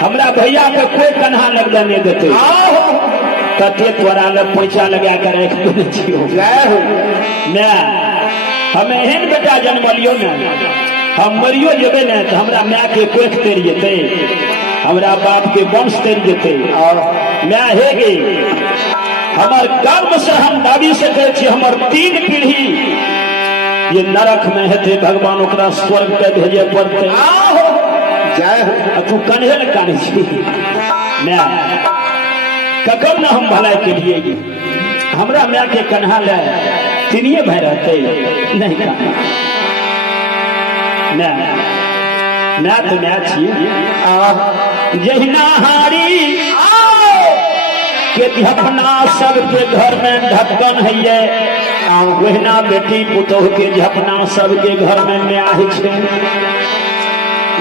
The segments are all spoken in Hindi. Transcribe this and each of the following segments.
हमरा भैया के कोई कन्हा लग जाने देते कते तोरा लग पैसा लगा कर रख देने छियो ना हम एहन बेटा जन्म लियो ना हम मरियो जेबे ना तो हमरा माय के कोख तेर जेते हमरा बाप के वंश तेर जेते माय हे गे हमर कर्म से हम दावी सके छी हमर 3 पीढ़ी ये नरक में हेते भगवान ओकरा स्वर्ग पे भेजे पड़ते जय हो तू कन्हे न काने छी मैं ककम न हम भलाई के लिए हमरा माय के कन्हा ले तिनिए भय रहते नहीं काना मैं तो मैं छी जहिना हारी के झपना सबके घर में ढक्कन है वहिना बेटी पुतोह के झपना सबके घर में न्याय छे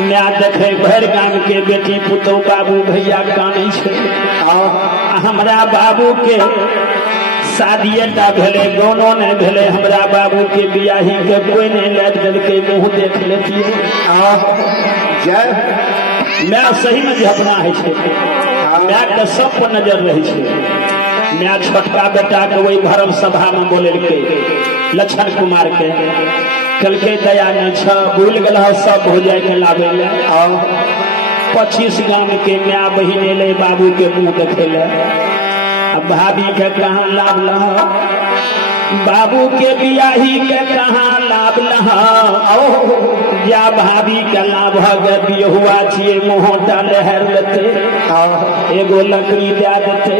न्याय देखे भर गाम के बेटी पुतोह बाबू भैया काने छे हमरा बाबू के शादीटा भेले गानो नहीं भेले हमरा बाबू के बियाही के कोई नहीं लाद देलके मुँह देख लेती जय मैं सही में झपना है मैं के सब पर नजर रहे छे मैं छोटका बेटा के वही धर्म सभा में बोले लक्षण कुमार के कल के दया न छ भूल गल सब हो जाए के लावे 25 गांव के मैं बहिन ले बाबू के मुँह देखे ले भाभी के कहाँ लाभ लहा बाबू के बियाही के कहाँ लाभ लहा या भाभी के लाभ गए हुआ छिए मोहटा लहर लेते एगो लकड़ी दे देते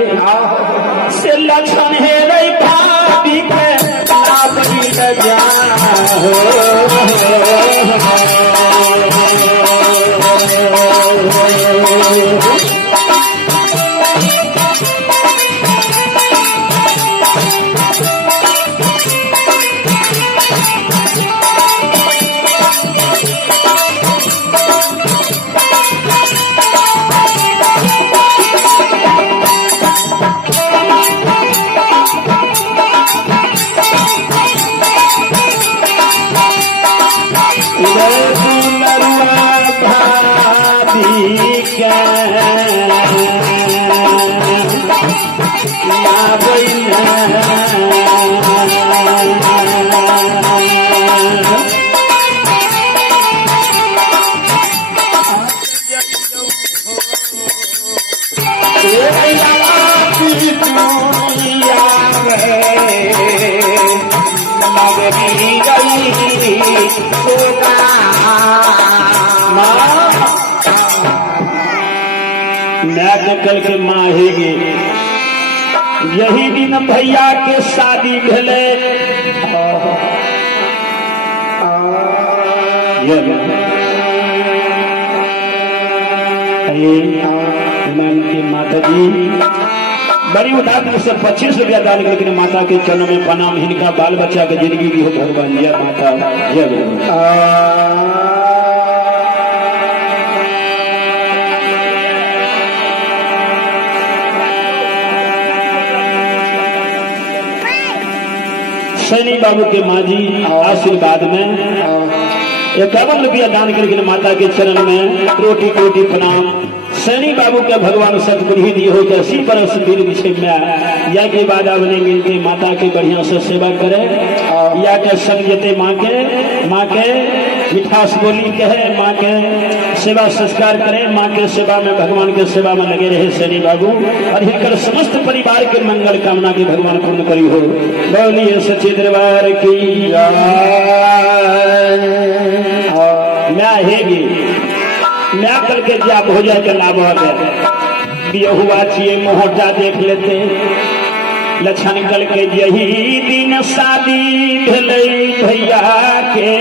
से लक्षण हे रही भाभी के लाभ जा कल के माँ हेगे यही दिन भैया के शादी भेले की माता जी बड़ी उदार से 25 रुपया दान करके माता के चरणों में प्रणाम हिनका बाल बच्चा के जिंदगी भी हो भगवान जय माता जय सैनी बाबू के माजी आशीर्वाद में 51 रुपया दान करके माता के चरण में रोटी कोटी प्रणाम सैनी बाबू के भगवान सतबुद्धि दी हो 80 बरस वीर विषय में या के बाद बने मिलते माता के बढ़िया से सेवा करे या के संग जते माँ के मिठास बोली कहे माँ के सेवा संस्कार करे माँ के सेवा में भगवान के सेवा में लगे रहे सैनी बाबू और हिनकर समस्त परिवार के मंगल कामना के भगवान पूर्ण करी हो बोलिए सच्चे दरबार की मैं हेगी मैं करके जब हो जाए के लाभ दिया हुआ चाहिए मोहटा देख लेते लक्षण कल के यही दिन शादी भेले भैया के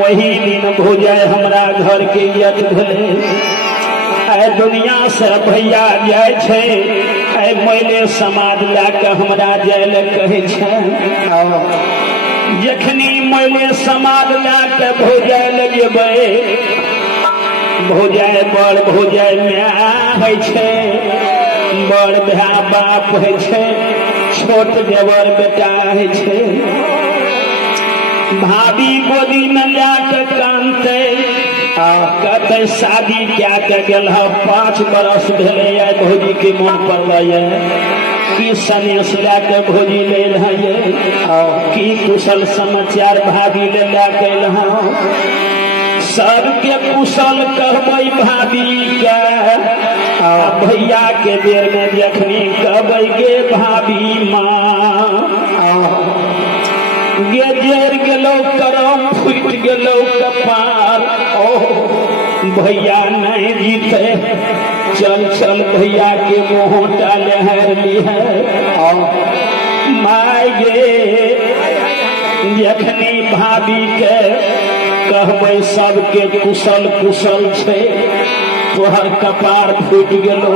वही दिन हो जाए हमरा घर के यत भेले दुनिया से भैया जाए छे मैले समाज लाके हमरा जायल कहे छे जखनी मैले समाज लाके भोजाय लगेबै भोजाय बड़ भोजाय माय है छे बड़ भाय बाप है छे छोट देवर बेटा है छे भाभी गोदी में लाके कानते कहते शादी क्या के गेल है 5 बरस भेले है भौजी के मन पड़ल की सनेश लैके भौजी ले ये की कुशल समाचार भाभी ले लैके सबके कुशल कहबै भाभी के भैया के बेर में जखनी कहबै गे भाभी माँ गे जर गेलो करम फूट गेलो कपार भैया नहीं जीते चल चल भैया के मोहटा लहर ली है माय गे जखनी भाभी के कहबै सबके कुशल कुशल छे तोहर कपार फूट गेलो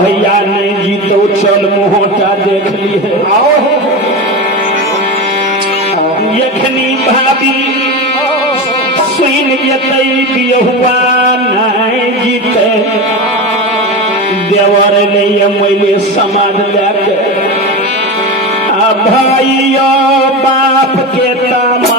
भैया नहीं जीतो चल मोहटा देख ली है यखनी भाभी सुन जतै बिहुआ नहीं जीते देवर ले मैले समाज लेके भाइयो बाप के तमा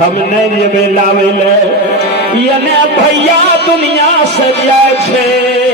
हम नहीं जेबे लावे ले यने भैया दुनिया से जाए छे